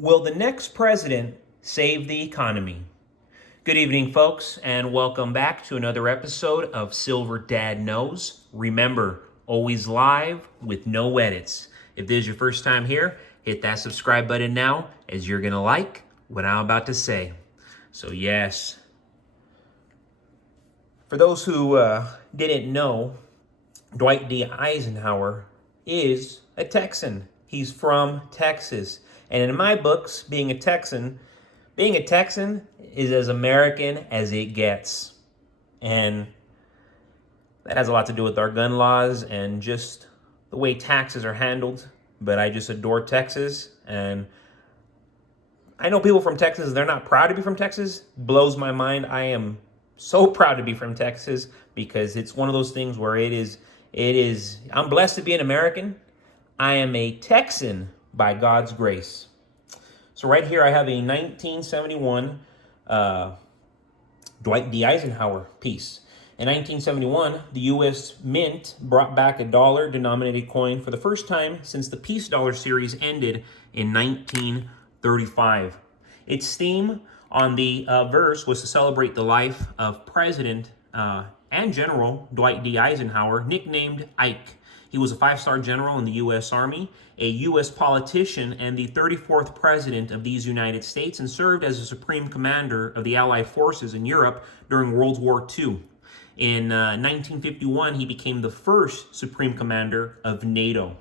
Will the next president save the economy? Good evening, folks, and welcome back to another episode of Silver Dad Knows. Remember, always live with no edits. If this is your first time here, hit that subscribe button now, as you're going to like what I'm about to say. So, yes. For those who didn't know, Dwight D. Eisenhower is a Texan. He's from Texas. And in my books, being a Texan is as American as it gets. And that has a lot to do with our gun laws and just the way taxes are handled. But I just adore Texas. And I know people from Texas, they're not proud to be from Texas. Blows my mind. I am so proud to be from Texas because it's one of those things where I'm blessed to be an American. I am a Texan by God's grace. So right here I have a 1971 Dwight D. Eisenhower piece. In 1971, the U.S. Mint brought back a dollar-denominated coin for the first time since the Peace Dollar series ended in 1935. Its theme on the verse was to celebrate the life of President and General Dwight D. Eisenhower, nicknamed Ike. He was a 5-star general in the U.S. Army, a U.S. politician, and the 34th president of these United States, and served as a supreme commander of the Allied forces in Europe during World War II. In 1951, he became the first supreme commander of NATO.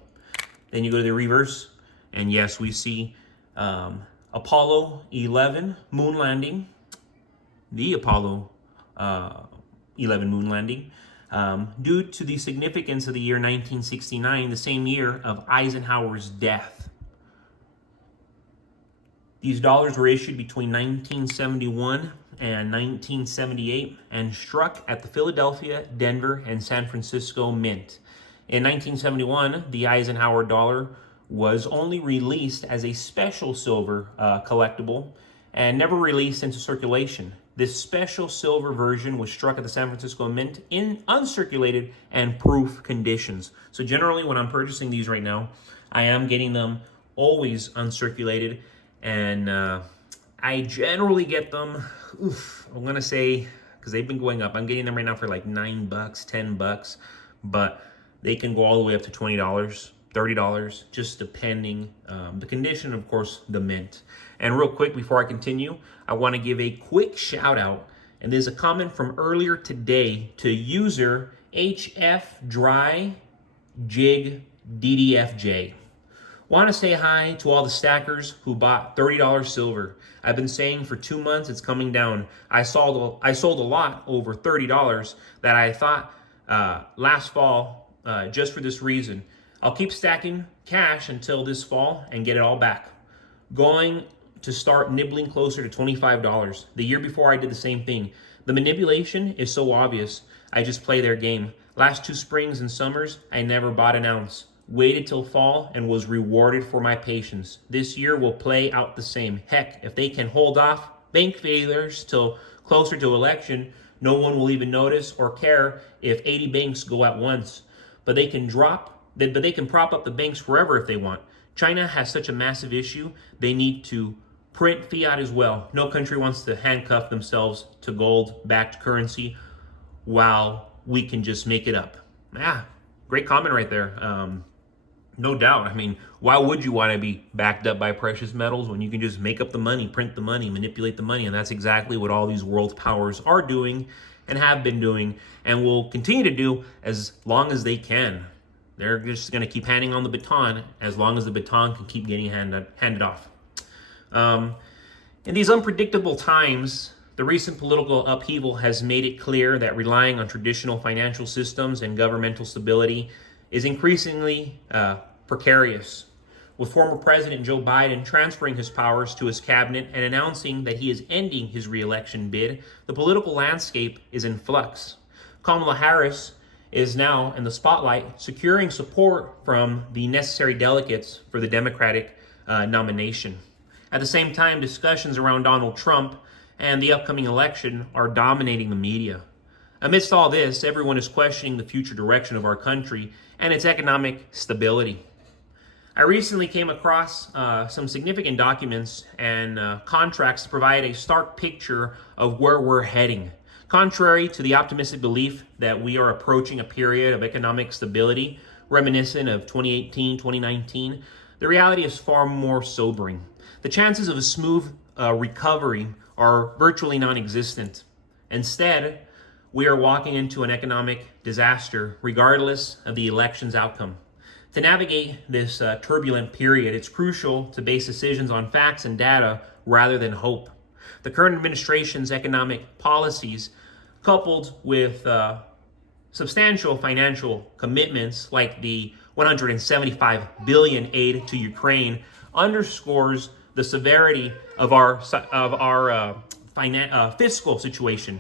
Then you go to the reverse, and yes, we see Apollo 11 moon landing, the Apollo 11 moon landing. Due to the significance of the year 1969, the same year of Eisenhower's death. These dollars were issued between 1971 and 1978 and struck at the Philadelphia, Denver, and San Francisco Mint. In 1971, the Eisenhower dollar was only released as a special silver collectible and never released into circulation. This special silver version was struck at the San Francisco Mint in uncirculated and proof conditions. So generally when I'm purchasing these right now, I am getting them always uncirculated, and I generally get them, I'm gonna say, because they've been going up, I'm getting them right now for like $9, $10, but they can go all the way up to $20, $30, just depending the condition, of course, the mint. And real quick, before I continue, I want to give a quick shout out, and there's a comment from earlier today to user HF Dry Jig DDFJ. Want to say hi to all the stackers who bought $30 silver. I've been saying for 2 months it's coming down. I sold a lot over $30 that I thought last fall just for this reason. I'll keep stacking cash until this fall and get it all back. Going to start nibbling closer to $25. The year before I did the same thing. The manipulation is so obvious. I just play their game. Last 2 springs and summers, I never bought an ounce. Waited till fall and was rewarded for my patience. This year will play out the same. Heck, if they can hold off bank failures till closer to election, no one will even notice or care if 80 banks go at once. But they can prop up the banks forever if they want. China has such a massive issue, they need to print fiat as well. No country wants to handcuff themselves to gold-backed currency while we can just make it up. Yeah, great comment right there. No doubt. I mean, why would you want to be backed up by precious metals when you can just make up the money, print the money, manipulate the money? And that's exactly what all these world powers are doing and have been doing and will continue to do as long as they can. They're just going to keep handing on the baton as long as the baton can keep getting handed off. In these unpredictable times, the recent political upheaval has made it clear that relying on traditional financial systems and governmental stability is increasingly precarious. With former President Joe Biden transferring his powers to his cabinet and announcing that he is ending his re-election bid, the political landscape is in flux. Kamala Harris is now in the spotlight, securing support from the necessary delegates for the Democratic nomination. At the same time, discussions around Donald Trump and the upcoming election are dominating the media. Amidst all this, everyone is questioning the future direction of our country and its economic stability. I recently came across some significant documents and contracts to provide a stark picture of where we're heading. Contrary to the optimistic belief that we are approaching a period of economic stability reminiscent of 2018, 2019, the reality is far more sobering. The chances of a smooth recovery are virtually non-existent. Instead, we are walking into an economic disaster regardless of the election's outcome. To navigate this turbulent period, it's crucial to base decisions on facts and data rather than hope. The current administration's economic policies, coupled with substantial financial commitments like the 175 billion aid to Ukraine, underscores the severity of our fiscal situation.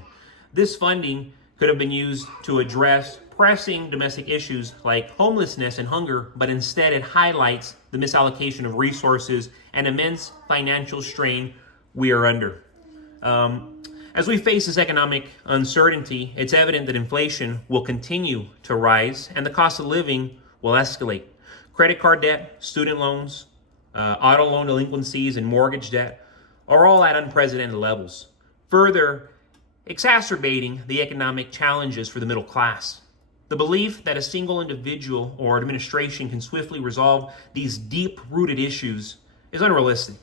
This funding could have been used to address pressing domestic issues like homelessness and hunger, but instead it highlights the misallocation of resources and immense financial strain we are under. As we face this economic uncertainty, it's evident that inflation will continue to rise and the cost of living will escalate. Credit card debt, student loans, auto loan delinquencies, and mortgage debt are all at unprecedented levels, further exacerbating the economic challenges for the middle class. The belief that a single individual or administration can swiftly resolve these deep-rooted issues is unrealistic.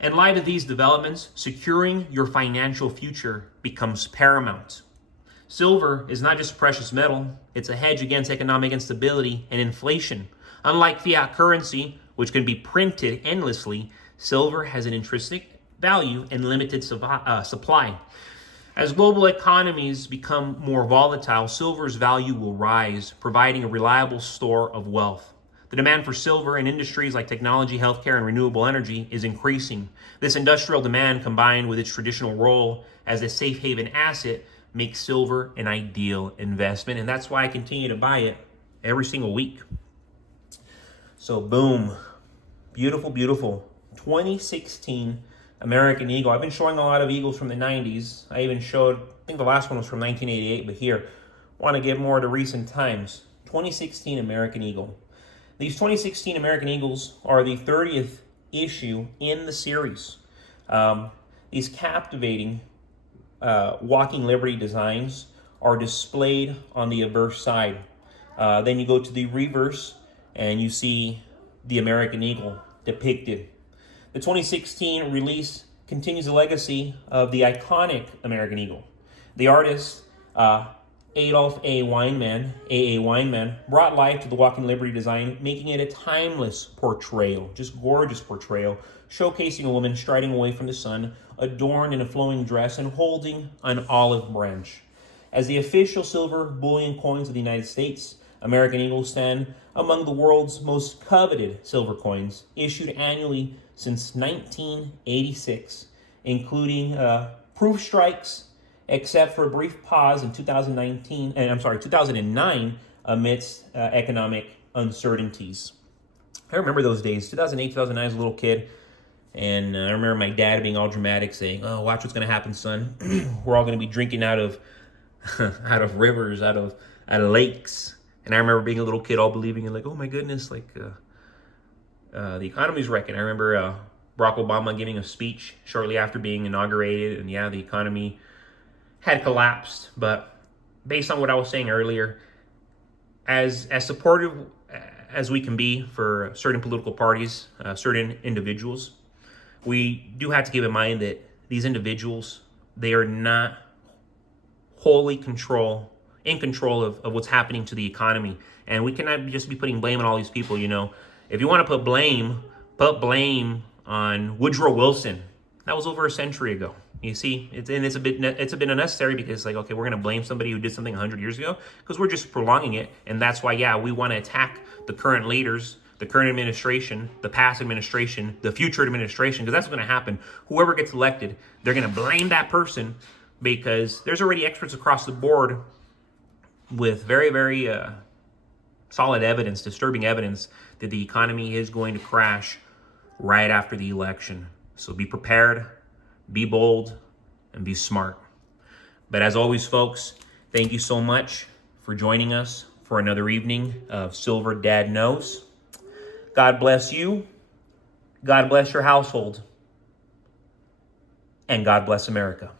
In light of these developments, securing your financial future becomes paramount. Silver is not just a precious metal, it's a hedge against economic instability and inflation. Unlike fiat currency, which can be printed endlessly, silver has an intrinsic value and limited supply. As global economies become more volatile, silver's value will rise, providing a reliable store of wealth. The demand for silver in industries like technology, healthcare, and renewable energy is increasing. This industrial demand, combined with its traditional role as a safe haven asset, makes silver an ideal investment, and that's why I continue to buy it every single week. So boom, beautiful, beautiful 2016 American Eagle. I've been showing a lot of Eagles from the 90s. I even showed, I think the last one was from 1988, but here, want to get more to recent times. 2016 American Eagle. These 2016 American Eagles are the 30th issue in the series. These captivating Walking Liberty designs are displayed on the obverse side. Then you go to the reverse and you see the American Eagle depicted. The 2016 release continues the legacy of the iconic American Eagle. The artist, Adolph A. Weinman, A.A. Weinman, brought life to the Walking Liberty design, making it a timeless portrayal, just gorgeous portrayal, showcasing a woman striding away from the sun, adorned in a flowing dress and holding an olive branch. As the official silver bullion coins of the United States, American Eagles stand among the world's most coveted silver coins, issued annually since 1986, including proof strikes, except for a brief pause in 2009 amidst economic uncertainties. I remember those days, 2008, 2009 as a little kid, and I remember my dad being all dramatic, saying, "Oh, watch what's going to happen, son. We're all going to be drinking out of out of rivers, out of lakes." And I remember being a little kid, all believing in, like, oh my goodness, like the economy's wrecking. I remember Barack Obama giving a speech shortly after being inaugurated, and yeah, the economy had collapsed. But based on what I was saying earlier, as supportive as we can be for certain political parties, certain individuals, we do have to keep in mind that these individuals, they are not wholly in control of what's happening to the economy. And we cannot just be putting blame on all these people. You know, if you want to put blame on Woodrow Wilson. That was over a century ago. You see, it's a bit unnecessary, because, like, okay, we're going to blame somebody who did something 100 years ago, because we're just prolonging it. And that's why, yeah, we want to attack the current leaders, the current administration, the past administration, the future administration, because that's what's going to happen. Whoever gets elected, they're going to blame that person, because there's already experts across the board with very, very solid evidence, disturbing evidence, that the economy is going to crash right after the election. So be prepared, be bold, and be smart. But as always, folks, thank you so much for joining us for another evening of Silver Dad Knows. God bless you. God bless your household. And God bless America.